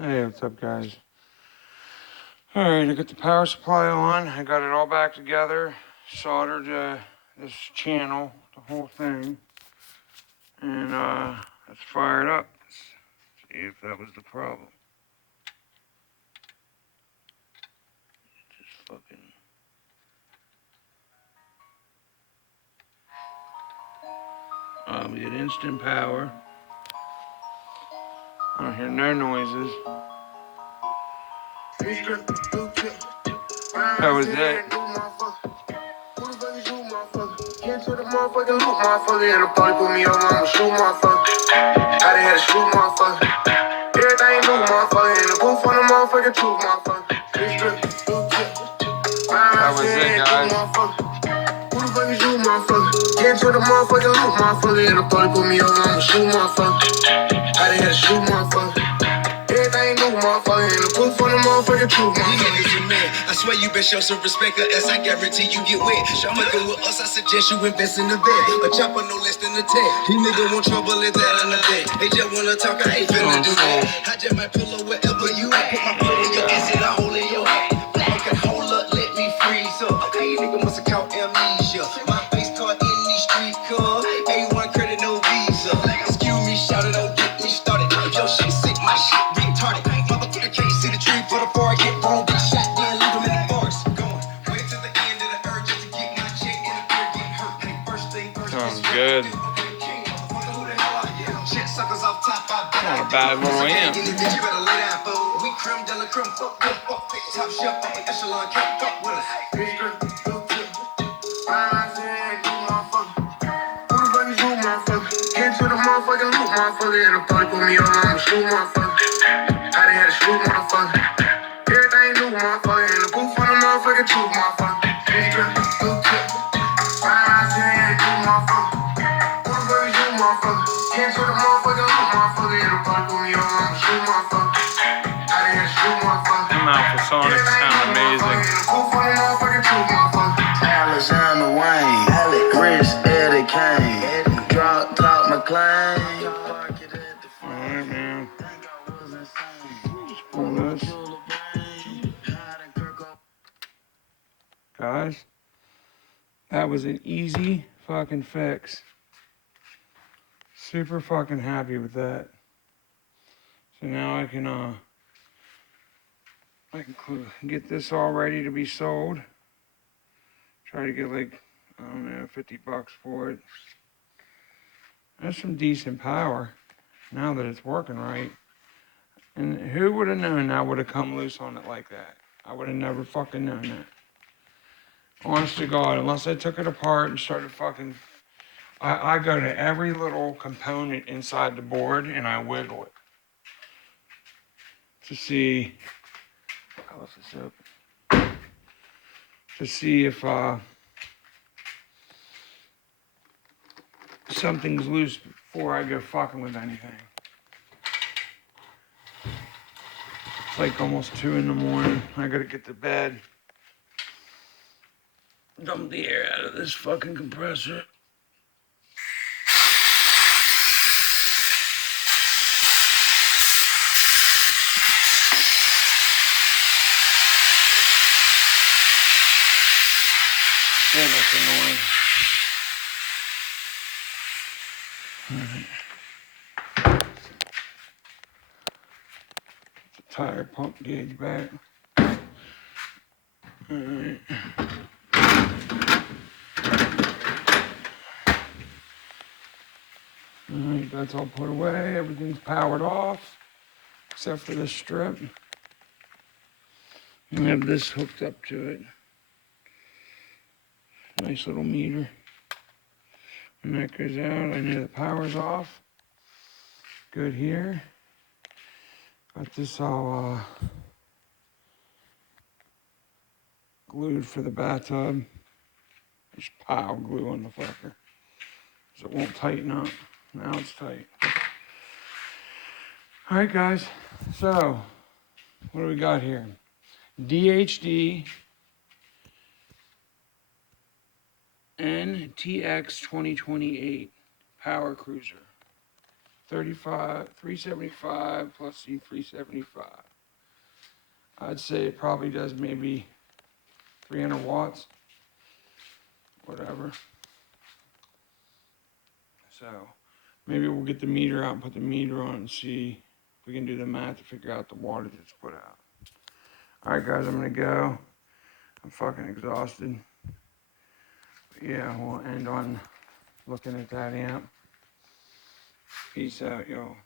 Hey, what's up, guys? Alright, I got the power supply on. I got it all back together. Soldered this channel, the whole thing. And let's fire it up. See if that was the problem. Just fucking... we get instant power. I don't hear no noises. That was it. Can't tell the motherfucking loop, motherfucker. And the party put me on, I'ma shoot, motherfucker. I done had to shoot, motherfucker. Everything new, motherfucker. And the booth on the motherfucking truth, motherfucker. That was it, guys. Who the fuck is you, motherfucker? Can't tell the motherfucking loop, motherfucker. And the party put me on, I'ma shoot, motherfucker. I done had to shoot, motherfucker. Everything new, motherfucker. And the booth on the motherfucking truth, motherfucker. I swear you best show some respect, or else I guarantee you get wet. Fucking with us, I suggest you invest in the vet. A chopper no less than a 10. These niggas want trouble, is that on the bed? They just wanna talk, I ain't finna do that. I just might pull up wherever you at. Put my foot in your ass and I hold in your hat. Okay, hold up, let me freeze up. Okay, you nigga must have caught amnesia. My face caught in these street cars. A1 credit, no visa. Excuse me, shout it, don't get me started. If your shit sick, my shit retarded. Motherfucker can't see the tree for the far get wrong. Get shot, then leave him in the forest. Going way to the end of the earth just to get my check and the fear get hurt. Hey, first thing first. Sounds good. Not a bad little amp. You better lay down, fool. We creme de la creme, fuck, top shelf, up an echelon, can't fuck with us. That Sonic sound amazing. Alexander Wayne, Chris Eddie Kane, drop top McLean. Alright, man. Just pull this. Guys, that was an easy fucking fix. Super fucking happy with that. So now I can get this all ready to be sold. Try to get like, I don't know, 50 bucks for it. That's some decent power now that it's working right. And who would have known I would have come loose on it like that? I would have never fucking known that. Honest to God, unless I took it apart and started fucking... I go to every little component inside the board and I wiggle it. To see... Close this up. To see if something's loose before I go fucking with anything. It's like almost 2 in the morning. I gotta get to bed. Dump the air out of this fucking compressor. Yeah, that's annoying. Alright. The tire pump gauge back. Alright. Alright, that's all put away. Everything's powered off. Except for this strip. I have this hooked up to it. Nice little meter. When that goes out, I know the power's off. Good here. Got this all glued for the bathtub. Just pile glue on the fucker. So it won't tighten up. Now it's tight. Alright guys, so what do we got here? DHD NTX 2028 Power Cruiser. 375 plus the 375. I'd say it probably does maybe 300 watts, whatever. So maybe we'll get the meter out and put the meter on and see if we can do the math to figure out the wattage it's put out. All right, guys, I'm gonna go. I'm fucking exhausted. But yeah, we'll end on looking at that amp. Peace out, y'all.